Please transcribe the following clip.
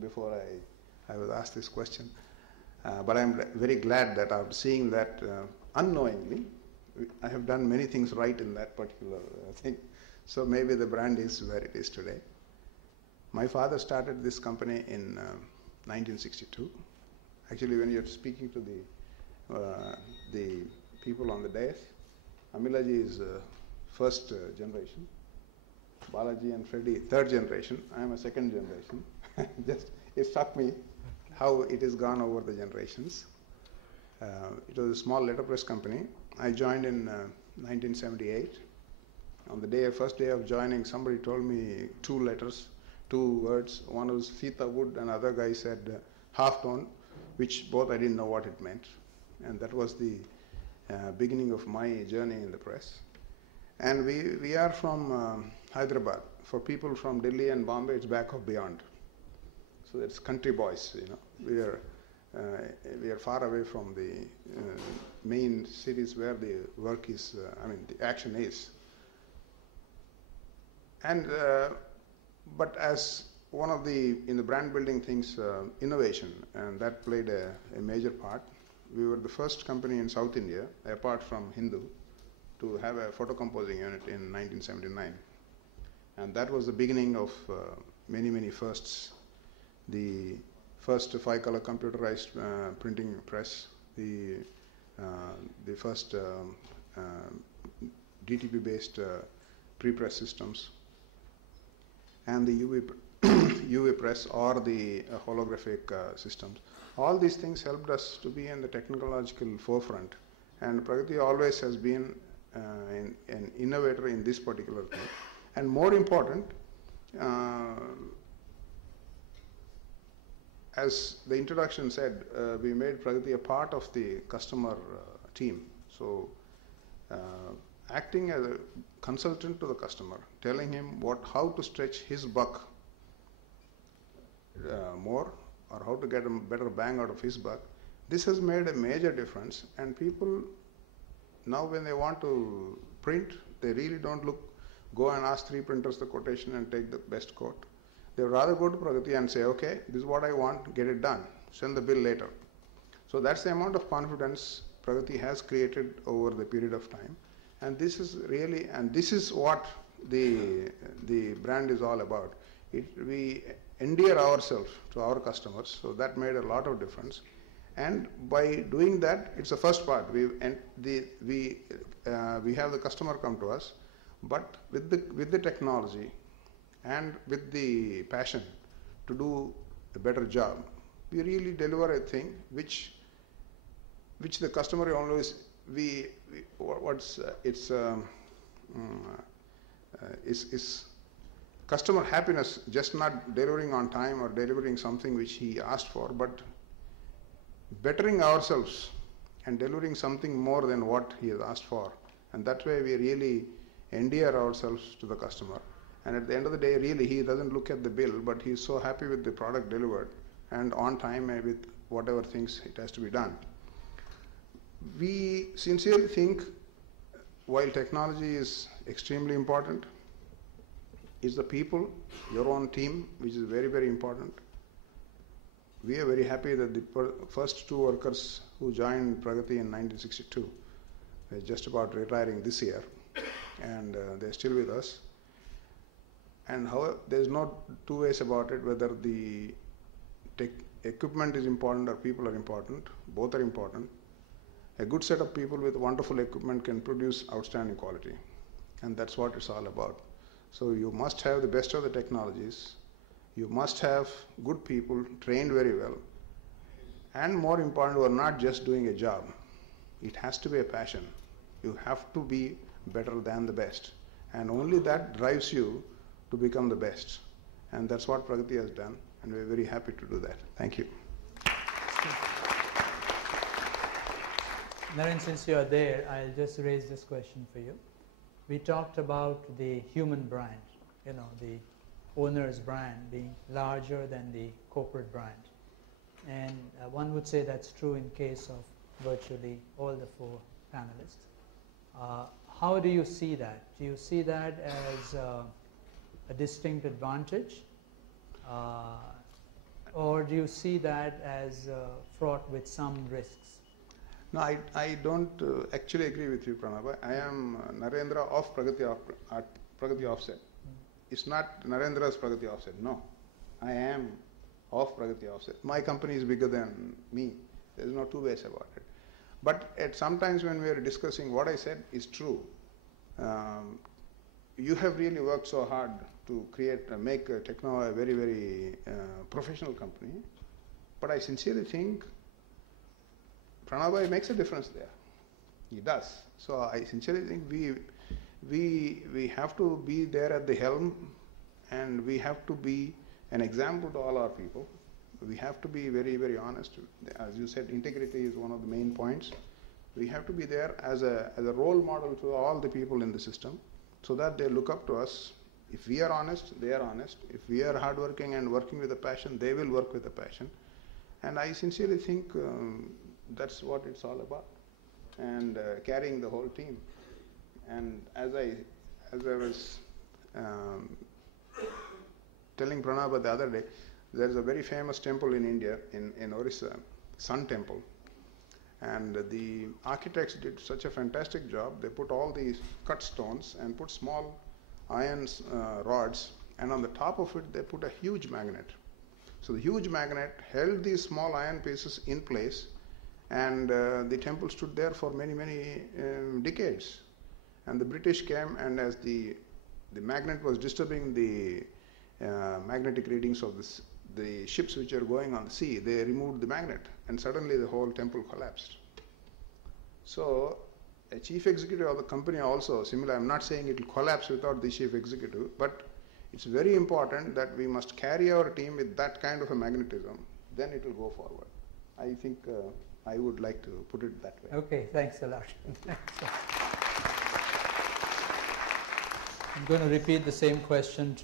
before I was asked this question. But I'm very glad that I'm seeing that unknowingly. I have done many things right in that particular thing. So maybe the brand is where it is today. My father started this company in 1962. Actually, when you're speaking to the people on the dais, Amilaji is first generation. Balaji and Freddy, third generation. I am a second generation. Just it struck me how it has gone over the generations. It was a small letterpress company. I joined in 1978. On the first day of joining, somebody told me two words. One was Sita wood, and other guy said half tone, which both I didn't know what it meant. And that was the beginning of my journey in the press. And we are from Hyderabad. For people from Delhi and Bombay, it's back of beyond. So it's country boys, you know. We are far away from the main cities where the work is, the action is. And but as one of in the brand building things, innovation, and that played a major part. We were the first company in South India, apart from Indo, to have a photo composing unit in 1979. And that was the beginning of many, many firsts. The first 5-color computerized printing press, the first DTP-based pre-press systems, and the UV press or the holographic systems. All these things helped us to be in the technological forefront. And Pragati always has been an innovator in this particular thing. And more important, as the introduction said, we made Pragati a part of the customer team. So acting as a consultant to the customer, telling him how to stretch his buck more, or how to get a better bang out of his buck. This has made a major difference, and people now when they want to print, they really don't go and ask 3 printers the quotation and take the best quote. They would rather go to Pragati and say, okay, this is what I want, get it done, send the bill later. So that's the amount of confidence Pragati has created over the period of time. And this is really, and this is what the brand is all about. We endear ourselves to our customers, so that made a lot of difference. And by doing that, it's the first part. We have the customer come to us, but with the technology and with the passion to do a better job, we really deliver a thing which the customer always is customer happiness, just not delivering on time or delivering something which he asked for, but bettering ourselves and delivering something more than what he has asked for. And that way we really endear ourselves to the customer. And at the end of the day, really, he doesn't look at the bill, but he's so happy with the product delivered and on time and with whatever things it has to be done. We sincerely think, while technology is extremely important, it's the people, your own team, which is very, very important. We are very happy that the first 2 workers who joined Pragati in 1962 are just about retiring this year, and they're still with us. And however, there's no 2 ways about it, whether the equipment is important or people are important. Both are important. A good set of people with wonderful equipment can produce outstanding quality, and that's what it's all about. So you must have the best of the technologies. You must have good people trained very well, and more important, who are not just doing a job. It has to be a passion. You have to be better than the best, and only that drives you to become the best. And that's what Pragati has done, and we're very happy to do that. Thank you. Naren, since you are there, I'll just raise this question for you. We talked about the human brand, the owner's brand being larger than the corporate brand. And one would say that's true in case of virtually all the 4 panelists. How do you see that? Do you see that as a distinct advantage? or do you see that as fraught with some risks? No, I don't actually agree with you, Pranab. I am Narendra of Pragati Offset. It's not Narendra's Pragati Offset. No, I am of Pragati Offset. My company is bigger than me. There is no two ways about it. But at sometimes when we are discussing, what I said is true. You have really worked so hard to make Techno a very, very professional company. But I sincerely think Pranab makes a difference there. He does. So I sincerely think we have to be there at the helm, and we have to be an example to all our people. We have to be very, very honest. As you said, integrity is one of the main points. We have to be there as a role model to all the people in the system, so that they look up to us. If we are honest, they are honest. If we are hardworking and working with a passion, they will work with a passion. And I sincerely think that's what it's all about, and carrying the whole team. And as I was telling Pranab the other day, there is a very famous temple in India, in Orissa, Sun Temple. And the architects did such a fantastic job. They put all these cut stones and put small iron rods, and on the top of it they put a huge magnet. So the huge magnet held these small iron pieces in place, and the temple stood there for many, many decades. And the British came, and as the magnet was disturbing the magnetic readings of the ships which are going on the sea, they removed the magnet, and suddenly the whole temple collapsed. So a chief executive of the company also, similar, I'm not saying it will collapse without the chief executive, but it's very important that we must carry our team with that kind of a magnetism, then it will go forward. I think I would like to put it that way. Okay, thanks a lot. I'm going to repeat the same question